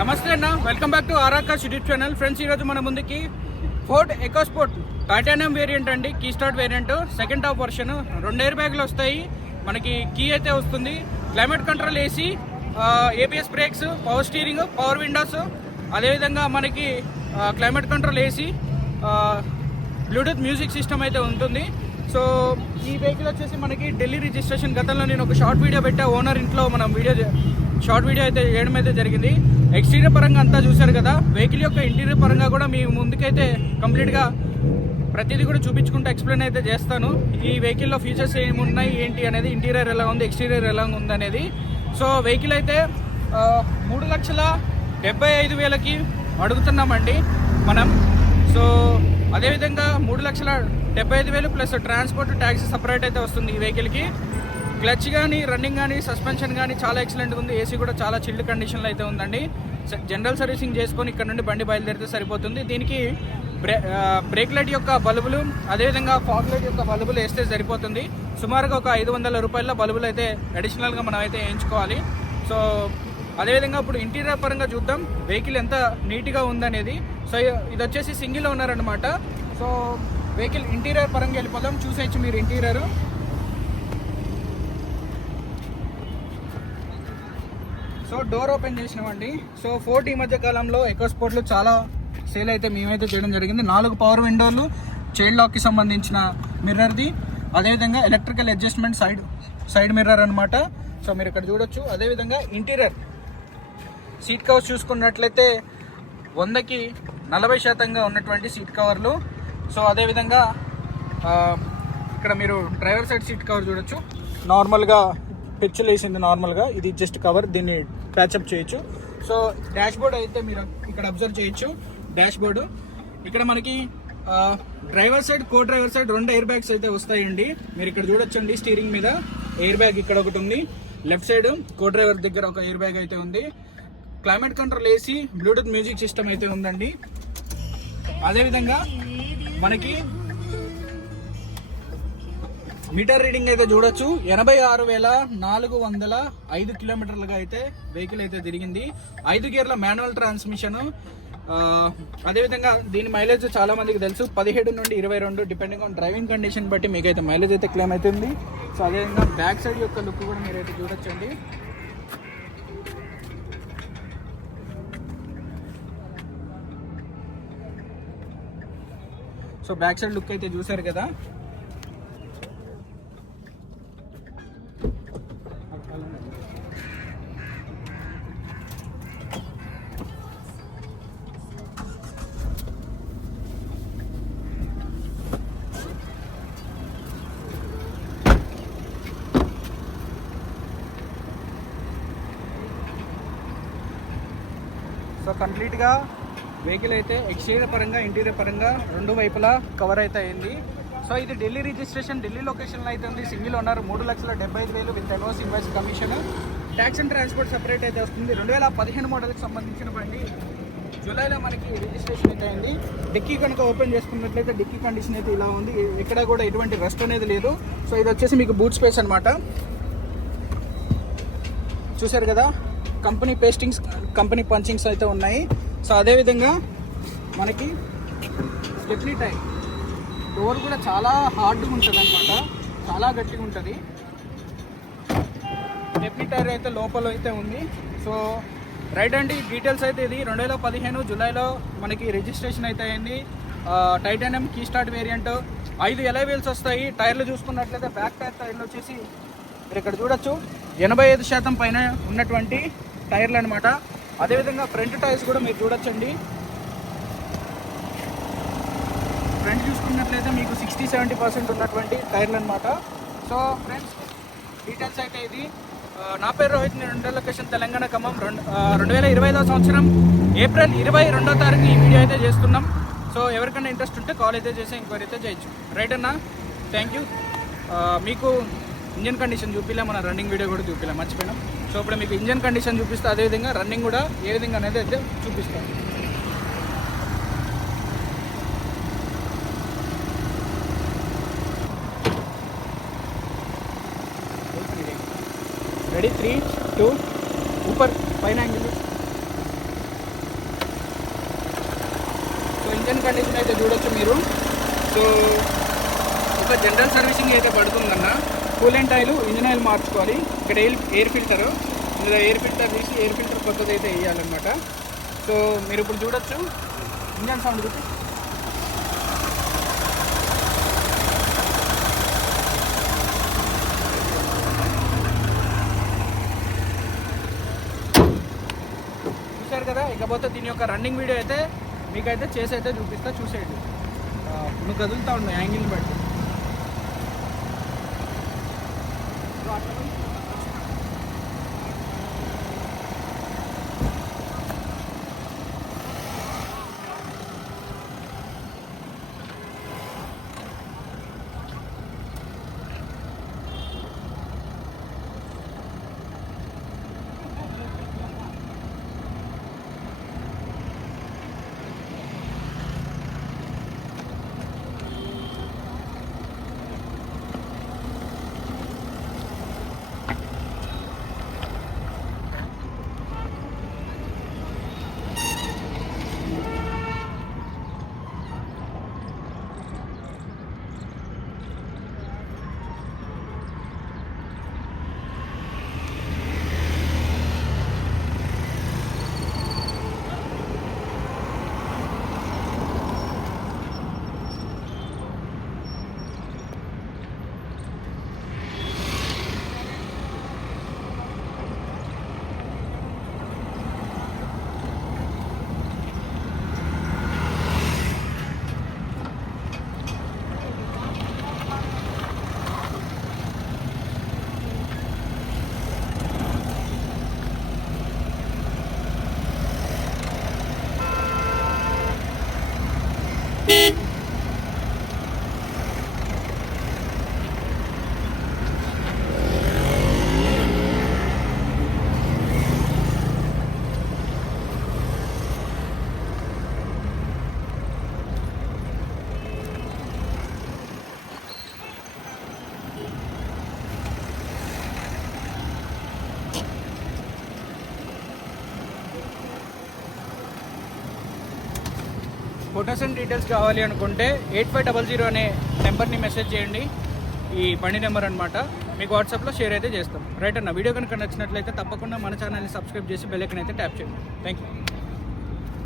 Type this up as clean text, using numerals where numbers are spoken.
నమస్తే అన్న, welcome back to RR YouTube channel. Friends, ఈరోజు మన ముందుకి ఫోర్డ్ ఎకోస్పోర్ట్ టైటానియం వేరియంట్ అండి, key start variant, second top version. 2 air బ్యాగ్లు వస్తాయి మనకి, కీ అయితే వస్తుంది, climate control AC, ABS brakes, power steering, power windows, అదేవిధంగా మనకి climate control AC, Bluetooth music system అయితే ఉంటుంది. సో ఈ వెహికల్ వచ్చేసి మనకి ఢిల్లీ రిజిస్ట్రేషన్. గతంలో నేను ఒక షార్ట్ వీడియో పెట్టా, ఓనర్ ఇంట్లో మనం షార్ట్ వీడియో అయితే చేయడం అయితే జరిగింది. ఎక్స్టీరియర్ పరంగా అంతా చూశారు కదా. వెహికల్ యొక్క ఇంటీరియర్ పరంగా కూడా మీ ముందుకైతే కంప్లీట్గా ప్రతిదీ కూడా చూపించుకుంటూ ఎక్స్ప్లెయిన్ అయితే చేస్తాను. ఈ వెహికల్లో ఫీచర్స్ ఏమున్నాయి ఏంటి అనేది, ఇంటీరియర్ ఎలా ఉంది, ఎక్స్టీరియర్ ఎలా ఉంది అనేది. సో వెహికల్ అయితే 3,75,000కి అడుగుతున్నామండి మనం. సో అదేవిధంగా 3,75,000 ప్లస్ ట్రాన్స్పోర్ట్ ట్యాక్సీ సపరేట్ అయితే వస్తుంది ఈ వెహికల్కి. క్లచ్ కానీ, రన్నింగ్ కానీ, సస్పెన్షన్ కానీ చాలా ఎక్సలెంట్గా ఉంది. ఏసీ కూడా చాలా చిల్డ్ కండిషన్లో అయితే ఉందండి. జనరల్ సర్వీసింగ్ చేసుకొని ఇక్కడ నుండి బండి బయలుదేరితే సరిపోతుంది. దీనికి బ్రేక్ లైట్ యొక్క బల్బులు, అదేవిధంగా ఫాగ్ లైట్ యొక్క బల్బులు వేస్తే సరిపోతుంది. సుమారుగా ఒక 500 రూపాయల బల్బులు అయితే అడిషనల్గా మనం అయితే వేయించుకోవాలి. సో అదేవిధంగా ఇప్పుడు ఇంటీరియర్ పరంగా చూద్దాం వెహికల్ ఎంత నీట్గా ఉందనేది. సో ఇది వచ్చేసి సింగిల్ ఓనర్ అనమాట. సో వెహికల్ ఇంటీరియర్ పరంగా వెళ్ళిపోదాం, చూసేయచ్చు మీరు ఇంటీరియర్. సో డోర్ ఓపెన్ చేసినామండి. సో ఫోర్డ్ ఈ మధ్య కాలంలో ఎకోస్పోర్ట్లు చాలా సేల్ అయితే మేమైతే చేయడం జరిగింది. 4 పవర్ విండోలు, చైల్డ్ లాక్కి సంబంధించిన మిర్రర్ది, అదేవిధంగా ఎలక్ట్రికల్ అడ్జస్ట్మెంట్ సైడ్ మిర్రర్ అనమాట. సో మీరు ఇక్కడ చూడొచ్చు. అదేవిధంగా ఇంటీరియర్ సీట్ కవర్స్ చూసుకున్నట్లయితే 100కి 40% ఉన్నటువంటి సీట్ కవర్లు. సో అదేవిధంగా ఇక్కడ మీరు డ్రైవర్ సైడ్ సీట్ కవర్ చూడొచ్చు. నార్మల్గా పిక్చర్ వేసింది, నార్మల్గా ఇది జస్ట్ కవర్, దీన్ని ప్యాచప్ చేయొచ్చు. సో డాష్ బోర్డ్ అయితే మీరు ఇక్కడ అబ్జర్వ్ చేయొచ్చు. డాష్ బోర్డు ఇక్కడ మనకి డ్రైవర్ సైడ్, కో డ్రైవర్ సైడ్ 2 ఎయిర్ బ్యాగ్స్ అయితే వస్తాయండి. మీరు ఇక్కడ చూడొచ్చండి. స్టీరింగ్ మీద ఎయిర్ బ్యాగ్ ఇక్కడ ఒకటి ఉంది, లెఫ్ట్ సైడ్ కో డ్రైవర్ దగ్గర ఒక ఎయిర్ బ్యాగ్ అయితే ఉంది. Climate control AC, Bluetooth music system అయితే ఉందండి. అదేవిధంగా మనకి మీటర్ రీడింగ్ అయితే చూడొచ్చు. 86,405 కిలోమీటర్లుగా అయితే వెహికల్ అయితే తిరిగింది. 5 గేర్ల మాన్యువల్ ట్రాన్స్మిషన్. అదేవిధంగా దీని మైలేజ్ చాలా మందికి తెలుసు, 17 నుండి 22, డిపెండింగ్ ఆన్ డ్రైవింగ్ కండిషన్ బట్టి మీకు అయితే మైలేజ్ అయితే క్లెయిమ్ అవుతుంది. సో అదేవిధంగా బ్యాక్ సైడ్ యొక్క లుక్ కూడా మీరైతే చూడొచ్చండి. సో బ్యాక్ సైడ్ లుక్ అయితే చూసారు కదా. సో కంప్లీట్గా వెహికల్ అయితే ఎక్స్టీరియర్ పరంగా, ఇంటీరియర్ పరంగా 2 వైపులా కవర్ అయితే అయింది. సో ఇది ఢిల్లీ రిజిస్ట్రేషన్, ఢిల్లీ లొకేషన్లో అయితే ఉంది. Single owner, 3,75,000 with NOC invoice commission, tax and transport separate అయితే వస్తుంది. 2015 మోడల్కి సంబంధించిన బండి. జూలైలో మనకి రిజిస్ట్రేషన్ అయితే అయింది. డిక్కీ కనుక ఓపెన్ చేసుకున్నట్లయితే డిక్కీ కండిషన్ అయితే ఇలా ఉంది. ఇక్కడ కూడా ఎటువంటి రస్ట్ అనేది లేదు. సో ఇది వచ్చేసి మీకు బూట్ స్పేస్ అనమాట. చూసారు కదా, కంపెనీ పేస్టింగ్స్, కంపెనీ పంచింగ్స్ అయితే ఉన్నాయి. సో అదేవిధంగా మనకి స్టెప్నీ టైర్, డోర్ కూడా చాలా హార్డ్గా ఉంటుంది అనమాట, చాలా గట్టిగా ఉంటుంది. స్టెప్నీ టైర్ అయితే లోపల అయితే ఉంది. సో రైట్ అండి, డీటెయిల్స్ అయితే ఇది 2015 జూలైలో మనకి రిజిస్ట్రేషన్ అయితే అయింది. Titanium key start variant, 5 alloy wheels వస్తాయి. టైర్లు చూసుకున్నట్లయితే బ్యాక్ టైర్లు వచ్చేసి మీరు ఇక్కడ చూడొచ్చు, 85% పైన ఉన్నటువంటి టైర్లు అనమాట. అదేవిధంగా ఫ్రంట్ టైర్స్ కూడా మీరు చూడొచ్చండి. ఫ్రంట్ చూసుకున్నట్లయితే మీకు 60-70% ఉన్నటువంటి టైర్లు అనమాట. సో ఫ్రెండ్స్, డీటెయిల్స్ అయితే ఇది. నా పేరు రోహిత్, నేను ఉండే లొకేషన్ తెలంగాణ ఖమ్మం. 2025వ సంవత్సరం ఏప్రిల్ 22వ తారీఖు ఈ వీడియో అయితే చేస్తున్నాం. సో ఎవరికైనా ఇంట్రెస్ట్ ఉంటే కాల్ అయితే చేసి ఎంక్వైరీ అయితే చేయొచ్చు. రైట్ అన్న, థ్యాంక్ యూ. మీకు ఇంజన్ కండిషన్ చూపిలే, మన రన్నింగ్ వీడియో కూడా చూపిలే, మర్చిపోయినాం. సో ఇప్పుడు మీకు ఇంజన్ కండిషన్ చూపిస్తే, అదేవిధంగా రన్నింగ్ కూడా ఏ విధంగా అనేది అయితే చూపిస్తాను. రెడీ, 3, 2, ऊपर, 5 एंगल, ఇంజన్ కండిషన్ అయితే చూడొచ్చు మీరు. సో ఒక జనరల్ సర్వీసింగ్ అయితే పడుతుందన్న. కూలెంట్ ఆయిల్, ఇంజన్ ఆయిల్ మార్చుకోవాలి. ఇక్కడ ఎయిర్ ఫిల్టర్, ఇందులో ఎయిర్ ఫిల్టర్ తీసి ఎయిర్ ఫిల్టర్ కొత్తది అయితే వేయాలన్నమాట. సో మీరు ఇప్పుడు చూడొచ్చు ఇంజన్ సౌండ్ చూసి. చూసారు కదా. ఇకపోతే దీని యొక్క రన్నింగ్ వీడియో అయితే మీకైతే చేసి అయితే చూపిస్తా, చూసేయండి. నువ్వు కదులుతూ ఉన్నాయి యాంగిల్ని బట్టి. ఫొటోస్ అండ్ డీటెయిల్స్ కావాలి అనుకుంటే 8500 అనే నెంబర్ని మెసేజ్ చేయండి. ఈ బండి నెంబర్ అనమాట. మీకు వాట్సాప్లో షేర్ అయితే చేస్తాం. రైట్ అన్న. వీడియో కనుక నచ్చినట్లయితే తప్పకుండా మన ఛానల్ని సబ్స్క్రైబ్ చేసి బెల్ ఐకాన్ అయితే ట్యాప్ చేయండి. Thank you.